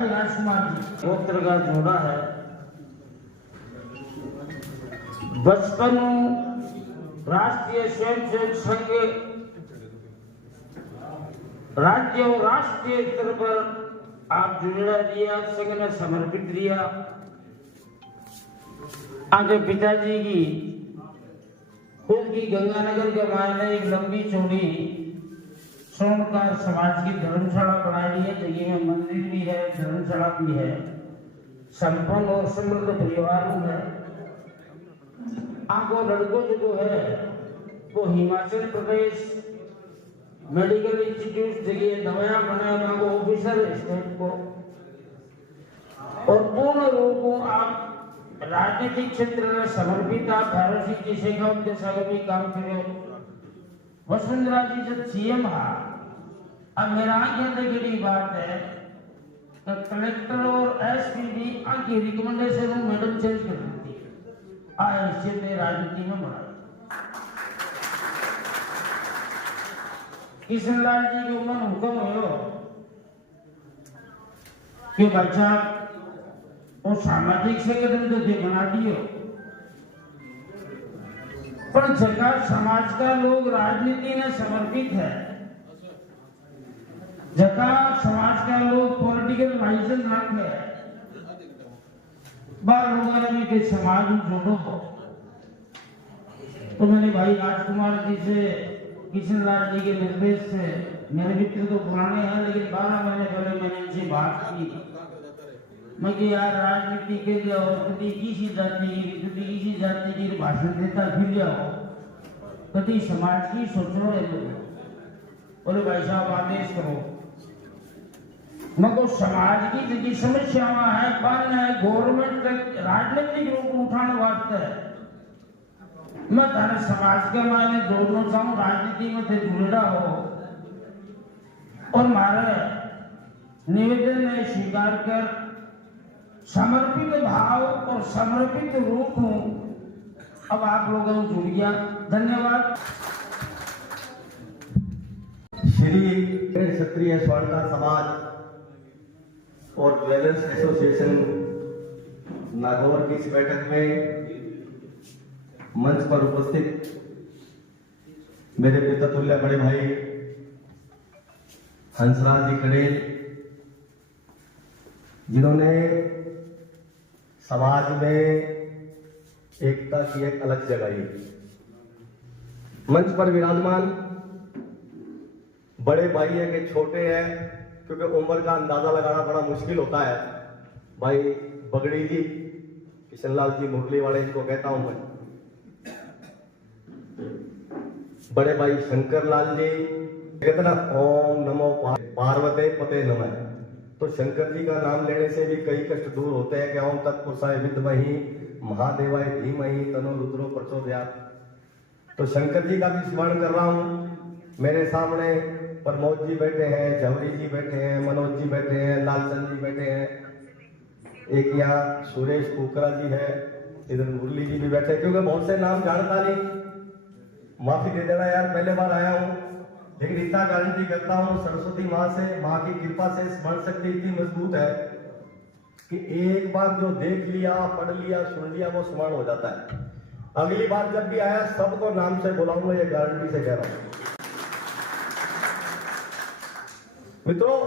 गोत्र का जोड़ा है। बचपन राष्ट्रीय स्वयंसेवक संघ राज्य और राष्ट्रीय स्तर पर आप जुड़ा दिया, संघ ने समर्पित दिया। आगे पिताजी की खुद की गंगानगर के मायने एक लंबी चौड़ी सोनकार समाज की धर्मशाला बनाई है। जगह में मंदिर भी है, धर्मशाला भी है। संपन्न और समृद्ध परिवार है। आगो लड़कों जो है वो हिमाचल प्रदेश मेडिकल इंस्टीट्यूट जगह दवाया बनाया वो ऑफिसर है स्टेट को, और पूर्ण रूप आप राजनीतिक क्षेत्र में समर्पित। आप भारत सिंह जी शेखावत के साथ भी काम करे। वसुंधरा जी जब सीएम अब मेरा आगे बात है तो कलेक्टर और एसपी भी आगे रिकमेंडेशन में मैडम चेंज कर देती है। इससे राजनीति में बढ़ा किशनलाल जी के ऊपर हुक्म हो कि भाई साहब वो सामाजिक संगठन तो दे बना दियो, पर जगह समाज का लोग राजनीति में समर्पित है। जगह समाज का लोग पॉलिटिकल लाइसेंस रखे बार लोगों ने भी समाज में जोड़ो हो। तो मैंने भाई राजकुमार जी से, किशनलाल जी के निर्देश से, मेरे मित्र तो पुराने हैं लेकिन 12 महीने पहले मैंने इनसे बात की। मैं कि यार राजनीति के लिए और कभी किसी जाति की भाषण देता फिर जाओ, कभी समाज की सोचो है लोग। बोले भाई साहब आदेश करो। मगर समाज की जितनी समस्याएं है बन है गवर्नमेंट राजनीतिक रूप उठाने वास्ते मैं तारे समाज के मायने जोड़ना चाहूँ, राजनीति में थे जुड़ा हो और मारे निवेदन में स्वीकार कर समर्पित भाव और समर्पित रूप हूँ। अब आप लोगों ने जुड़ गया, धन्यवाद। श्री क्षत्रिय स्वर्णकार समाज और ज्वेलर्स एसोसिएशन नागौर की इस बैठक में मंच पर उपस्थित मेरे पितृतुल्य बड़े भाई हंसराज जी खड़ेल, जिन्होंने समाज में एकता की एक अलग जगाई। मंच पर विराजमान बड़े भाई है कि छोटे हैं, क्योंकि उम्र का अंदाजा लगाना बड़ा मुश्किल होता है। भाई बगड़ी जी, किशनलाल जी मुरली वाले जिनको कहता हूं मैं, बड़े भाई शंकर लाल जी, कहते ना ओम नमो पार्वते पते नमः। तो शंकर जी का नाम लेने से भी कई कष्ट दूर होते हैं कि ओम तत्पुरुषाय विद्महि महादेवाय धीमहि तन्नो रुद्रो प्रचोदयात्। तो शंकर जी का भी स्मरण कर रहा हूं। मेरे सामने प्रमोद जी बैठे हैं, जवरी जी बैठे हैं, मनोज जी बैठे हैं, लालचंद जी बैठे हैं, एक यहाँ सुरेश कुकरा जी है, इधर मुरली जी भी बैठे। क्योंकि बहुत से नाम जानता नहीं, माफी दे देना यार, पहले बार आया हूँ, लेकिन इतना गारंटी करता हूँ सरस्वती माँ से, माँ की कृपा से स्मरण शक्ति इतनी मजबूत है कि एक बार जो देख लिया, पढ़ लिया, सुन लिया, वो स्मरण हो जाता है। अगली बार जब भी आया सबको नाम से बुलाऊंगा, ये गारंटी से कह रहा हूं। मित्रों,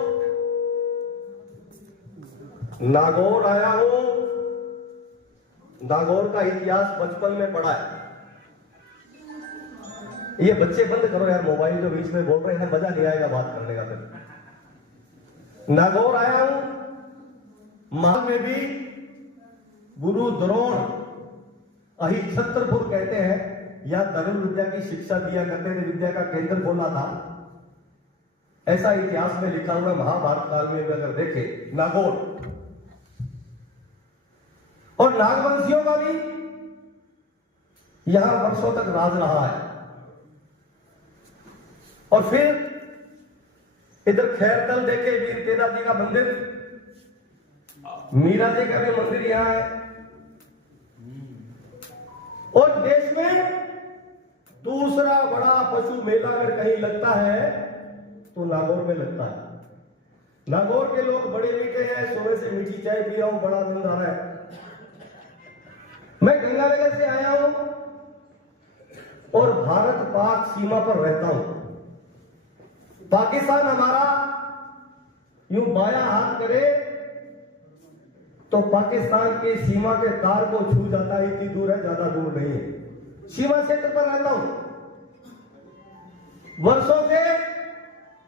नागौर आया हूं, नागौर का इतिहास बचपन में पढ़ा है। ये बच्चे बंद करो यार मोबाइल जो बीच में बोल रहे हैं, मजा नहीं आएगा बात करने का। फिर नागौर आया हूं, माल में भी गुरु द्रोण अहिछत्रपुर कहते हैं, या धर्म विद्या की शिक्षा दिया करते थे, विद्या का केंद्र खोला था, ऐसा इतिहास में लिखा हुआ। महाभारत काल में अगर देखे नागौर और नागवंशियों का भी यहां वर्षों तक राज रहा है। और फिर इधर खैरतल देखे वीर तेरा जी का मंदिर, मीरा जी का भी मंदिर यहां है। और देश में दूसरा बड़ा पशु मेला अगर कहीं लगता है तो नागौर में लगता है। नागौर के लोग बड़े मीठे हैं, सुबह से मीठी चाय पी रहा हूं, बड़ा आनंद आ रहा है। मैं गंगानगर से आया हूं और भारत पाक सीमा पर रहता हूं। पाकिस्तान हमारा यूं बायां हाथ करे तो पाकिस्तान की सीमा के तार को छू जाता है, इतनी दूर है, ज्यादा दूर नहीं है। सीमा क्षेत्र पर रहता हूं, वर्षों से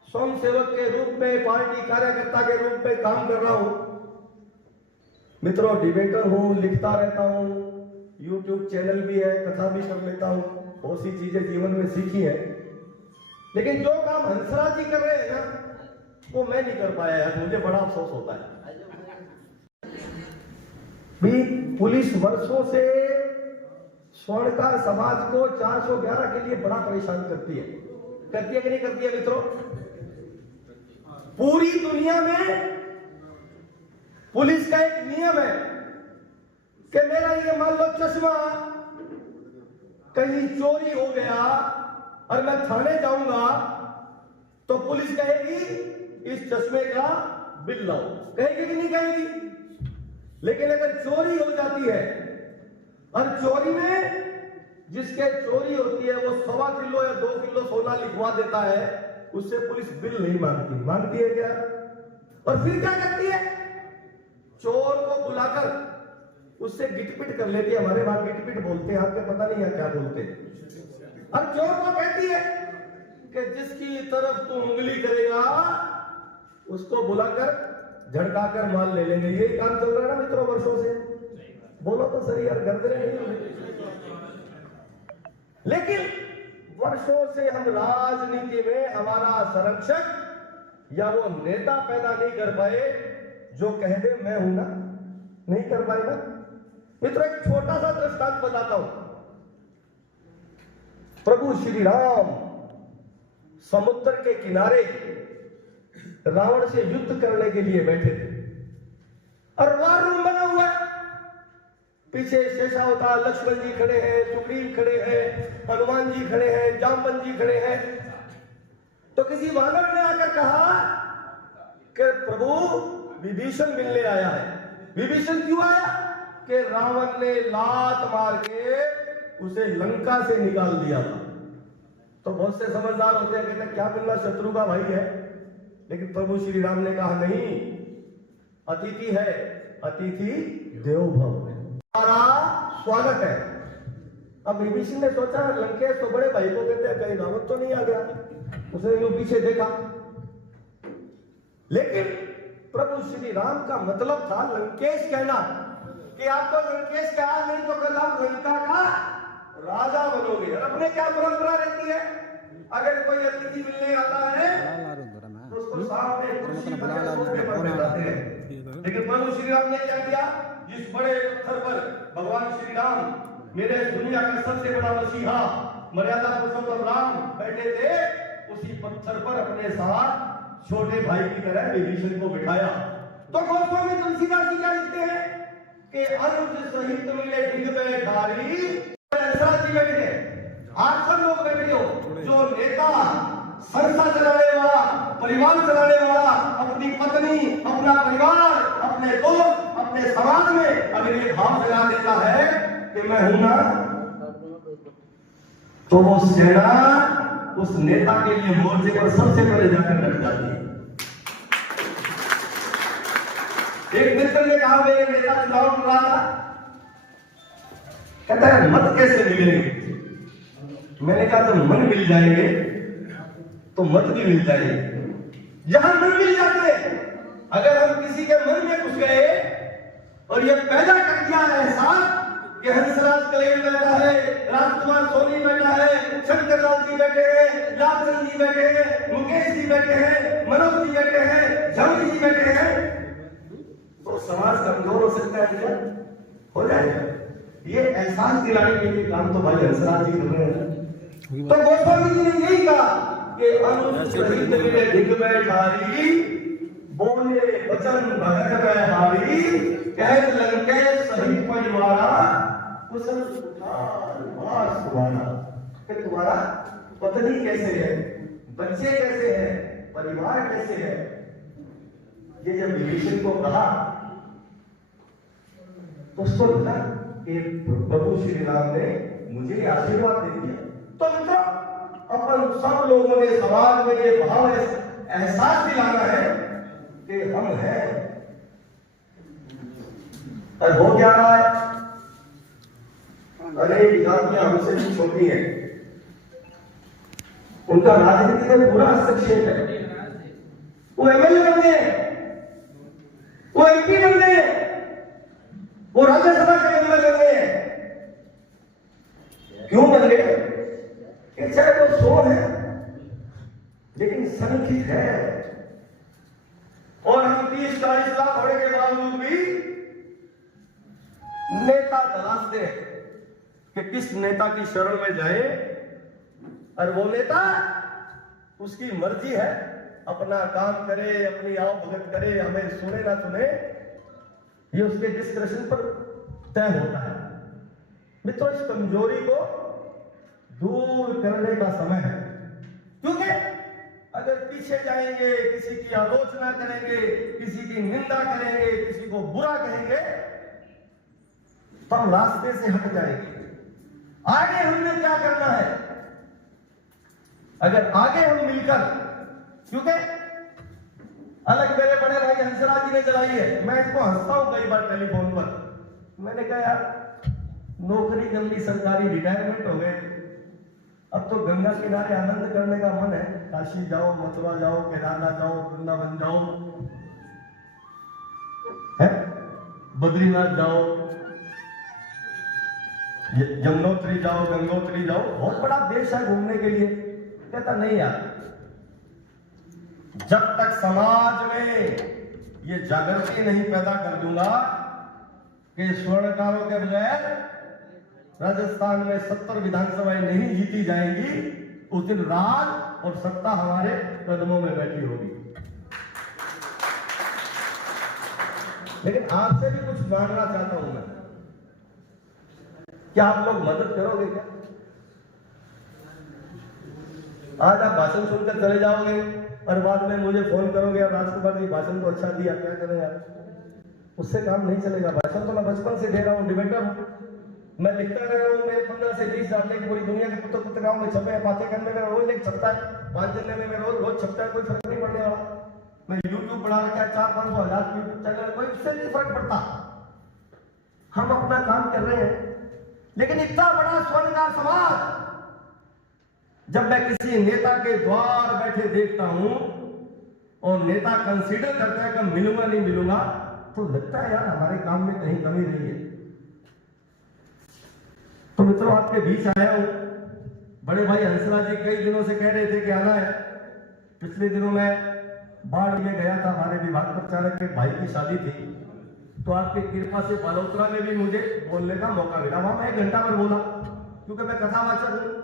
स्वयं सेवक के रूप में, पार्टी कार्यकर्ता के रूप में काम कर रहा हूं। मित्रों, डिबेटर हूं, लिखता रहता हूं, यूट्यूब चैनल भी है, कथा भी कर लेता हूं, बहुत सी चीजें जीवन में सीखी है। लेकिन जो काम हंसराज जी कर रहे हैं ना, वो मैं नहीं कर पाया यार, मुझे बड़ा अफसोस होता है। भी पुलिस वर्षों से स्वर्णकार समाज को 411 के लिए बड़ा परेशान करती है कि नहीं करती है मित्रों? पूरी दुनिया में पुलिस का एक नियम है कि मेरा ये मान लो चश्मा कहीं चोरी हो गया और मैं थाने जाऊंगा तो पुलिस कहेगी इस चश्मे का बिल लाओ, कहेगी कि नहीं कहेगी? लेकिन अगर चोरी हो जाती है और चोरी में जिसके चोरी होती है वो 1.25 किलो या 2 किलो सोना लिखवा देता है, उससे पुलिस बिल नहीं मांगती। मांगती है क्या? और फिर क्या करती है? चोर को बुलाकर उससे गिटपिट कर लेती है। हमारे वहां गिटपिट बोलते हैं, आपके पता नहीं है क्या बोलते हैं। और चोर को कहती है कि जिसकी तरफ तू उंगली करेगा उसको बुलाकर झड़काकर माल ले लेंगे। यही काम चल रहा है ना मित्रों वर्षों से। बोलो तो सही यार, गर्दने नहीं। लेकिन वर्षों से हम राजनीति में हमारा संरक्षक या वो नेता पैदा नहीं कर पाए जो कह दे मैं हूं ना, नहीं कर पाए ना। मित्रों, एक छोटा सा दृष्टांत बताता हूं। प्रभु श्री राम समुद्र के किनारे रावण से युद्ध करने के लिए बैठे थे और वार रूम बना हुआ है। पीछे शेषावतार लक्ष्मण जी खड़े हैं, सुग्रीव खड़े हैं, हनुमान जी खड़े हैं, जामवन जी खड़े हैं। तो किसी वानर ने आकर कहा कि प्रभु विभीषण मिलने आया है। विभीषण क्यों आया? कि रावण ने लात मार के उसे लंका से निकाल दिया था। तो बहुत से समझदार होते हैं, कहते हैं क्या मिलना, शत्रु का भाई है। लेकिन प्रभु श्री राम ने कहा नहीं, अतिथि है, अतिथि देवो भव, हमारा स्वागत है। अब विभीषण ने सोचा लंकेश तो बड़े भाई को कहते हैं, कहीं रावण तो नहीं आ गया। उसने यूं पीछे देखा, लेकिन प्रभु श्री राम का मतलब था लंकेश कहना कि आपको लंकेश कहा, नहीं तो कल आप लंका का राजा बनोगे। अपने क्या परंपरा रहती है, अगर कोई अतिथि मिलने आता है तो उसको सामने कुर्सी पर बैठाते हैं। लेकिन प्रभु श्री राम ने क्या किया? जिस बड़े पत्थर पर भगवान श्री राम, मेरे दुनिया का सबसे बड़ा मसीहा, मर्यादा पुरुषोत्तम राम बैठे थे, उसी पत्थर पर अपने साथ छोटे भाई की तरह विभीषण को बिठाया। तो गोस्वामी तुलसीदास जी क्या लिखते हैं कि अनुज सहित मिले ढिग में धारी, जी बैठे हैं, आप सब लोग बैठे हो, जो नेता संस्था चलाने वाला, परिवार चलाने वाला, अपनी पत्नी, अपना परिवार, अपने दोस्त, अपने समाज में अगर ये भाव जगा देता है कि मैं हूं ना, तो वो सेना उस नेता के लिए मोर्चे पर सबसे पहले जाकर लड़ जाती है। एक मित्र ने कहा मेरे नेता चुनाव लड़ रहा था, कहता है मत कैसे मिलेंगे? मैंने कहा जब मन मिल जाएंगे तो मत भी मिल जाएंगे। जहां मन मिल जाते, अगर हम किसी के मन में घुस गए और ये पैदा कर दिया एहसास कि हंसराज कलेल बैठा है, राजकुमार सोनी बैठा है, शंकरलाल जी बैठे हैं, लालचंद जी बैठे हैं, मुकेश जी बैठे हैं, मनोज जी बैठे हैं, जंग जी बैठे हैं, तो समाज कमजोर हो सकता है क्या? हो जाएगा। ये एहसास दिलाने के लिए काम तो भाई हंसराज जी कर रहे हैं। तो गोस्वामी जी ने यही कहा कि अनुज सहित मिले ढिग में ठारी, बोले वचन भगत में हारी, कहत लंकेश सहित परिवारा, कुशल सुखार। तुम्हारा पत्नी कैसे है, बच्चे कैसे हैं, परिवार कैसे है? ये जब विभीषण को कहा तो उसको लगा कि प्रभु श्री राम ने मुझे आशीर्वाद दे दिया। तो मित्रों, अपन सब लोगों ने समाज में ये भाव एहसास दिलाना है कि हम हैं। और हो क्या रहा है, अनेक जातियां हमसे भी छोटी हैं, उनका राजनीति में पूरा हस्तक्षेप है। वो एमएलए बन गए, वो एमपी बन गए, वो राज्यसभा के मेंबर बन गए। क्यों बन गए? चाहे वो 100 है लेकिन संख्यित है, और हम 30-40 लाख होने के बावजूद भी नेता तलाशते हैं कि किस नेता की शरण में जाए, और वो नेता उसकी मर्जी है, अपना काम करे, अपनी आओ भगत करे, हमें सुने ना सुने, ये उसके डिस्क्रिप्शन पर तय होता है। मित्रों, इस कमजोरी को दूर करने का समय है, क्योंकि अगर पीछे जाएंगे, किसी की आलोचना करेंगे, किसी की निंदा करेंगे, किसी को बुरा कहेंगे, तो हम रास्ते से हट जाएंगे। आगे हमने क्या करना है? अगर आगे हम मिलकर, क्योंकि अलग मेरे बड़े भाई हंसराज जी ने चलाई है, मैं इसको हंसता हूं कई बार टेलीफोन पर। मैंने कहा यार, नौकरी जल्दी सरकारी रिटायरमेंट हो गए, अब तो गंगा किनारे आनंद करने का मन है, काशी जाओ, मथुरा जाओ, केदारनाथ जाओ, वृंदावन जाओ, है बद्रीनाथ जाओ, यमुनोत्री जाओ, गंगोत्री जाओ, बहुत बड़ा देश है घूमने के लिए। कहता नहीं यार, जब तक समाज में ये जागृति नहीं पैदा कर दूंगा कि स्वर्णकारों के बगैर राजस्थान में 70 विधानसभाएं नहीं जीती जाएंगी, उस दिन राज और सत्ता हमारे कदमों में बैठी होगी। लेकिन आपसे भी कुछ मांगना चाहता हूं मैं, क्या आप लोग मदद करोगे क्या? आज आप भाषण सुनकर चले जाओगे और बाद में मुझे फोन करोगे, और राजकुमार जी भाषण तो अच्छा दिया, क्या करें यार? उससे काम नहीं चलेगा। भाषण तो मैं बचपन से दे रहा हूँ, डिबेटर हूं, मैं लिखता रहा हूँ। मेरे 15 से 20 साल पूरी दुनिया के पुस्तक पत्रिकाओं में छपे हैं, पाठ्यक्रम में मेरा रोज एक छपता है, पांचजन्य में मेरा रोज छपता है, कोई फर्क नहीं पड़ने वाला। मैं यूट्यूब बढ़ा रखा है, 400-500 हजार यूट्यूब चैनल, कोई उससे नहीं फर्क पड़ता। हम अपना काम कर रहे हैं। लेकिन इतना बड़ा स्वर्णकार समाज जब मैं किसी नेता के द्वार बैठे देखता हूं और नेता कंसीडर करता है कि मिलूंगा नहीं मिलूंगा, तो लगता है यार हमारे काम में कहीं कमी रही है। तो मित्रों, आपके बीच आया हूं। बड़े भाई हंसराज जी कई दिनों से कह रहे थे कि आना है। पिछले दिनों में बाढ़ में गया था, हमारे विभाग प्रचारक के भाई की शादी थी, तो आपकी कृपा से बालोतरा में भी मुझे बोलने का मौका मिला। वहां मैं 1 घंटा पर बोला, क्योंकि मैं कथावाचक हूं।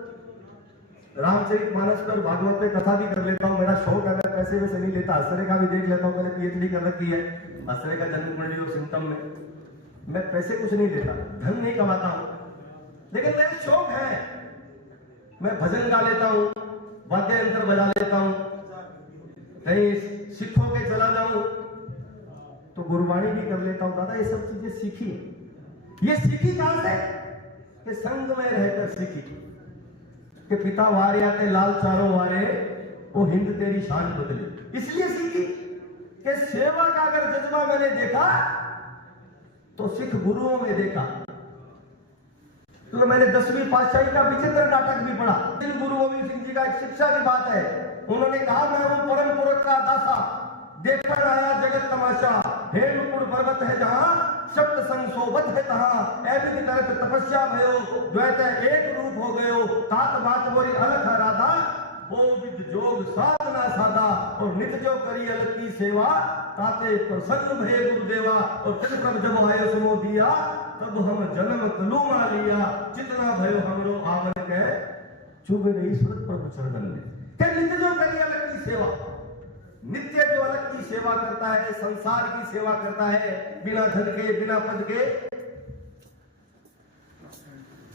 रामचरितमानस पर, भागवत में कथा भी कर लेता हूं, मेरा शौक है। मैं पैसे वैसे नहीं लेता, हस्तरेखा भी देख लेता हूं, मैंने PhD कर रखी है हस्तरेखा जन्म कुंडली और सिम्टम में। मैं पैसे कुछ नहीं देता, धन नहीं कमाता हूं, लेकिन मेरे शौक है। मैं भजन गा लेता हूं, वाद्य यंत्र बजा लेता हूं, कहीं सिखों के चला जाऊं तो गुरबाणी भी कर लेता हूं। दादा ये सब चीजें सीखी, ये सीखी कहां से? कि संग में रहकर सीखी कि पिता वारे आते लाल चारों वारे, वो हिंद तेरी शान बदले। इसलिए सीखी कि सेवा का अगर जज्बा मैंने देखा तो सिख गुरुओं में देखा। तो मैंने 10वीं पातशाही का विचित्र नाटक भी पढ़ा। गुरु गोविंद सिंह जी का एक शिक्षा की बात है, उन्होंने कहा मैं हूं परम पुरख का दासा, देखकर आया जगत तमाशा, हेमकुंड पर्वत है जहां, सप्त संसोबत है तहां, ऐविध करत तपस्या भयो, द्वैत एक रूप हो गयो, तात बात मोरी अलख राधा, वो विद जोग साधना साधा, और नित जो करी अलग की सेवा, ताते प्रसन्न भय गुरुदेवा, और तिल प्रभ जब आयो सुनो दिया, तब हम जन्म तलुमा लिया, चितना भयो हमरो आवन के, चुभ रही सुरत प्रभु चरणन में। नित्य जो करी अलग की सेवा, नित्य जो अलग की सेवा करता है, संसार की सेवा करता है, बिना धन के, बिना पद के,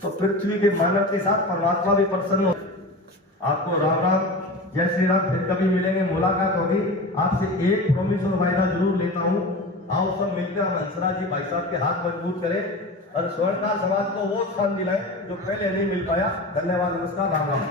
तो पृथ्वी के मानव के साथ परमात्मा भी प्रसन्न हो। आपको राम राम जय श्री राम। फिर कभी मिलेंगे, मुलाकात होगी। आपसे एक प्रॉमिस और वायदा जरूर लेता हूँ, आओ सब मिलकर हम हंसराज जी भाई साहब के हाथ मजबूत करें और स्वर्णकार समाज को वो स्थान दिलाएं जो पहले नहीं मिल पाया। धन्यवाद, नमस्कार, राम राम।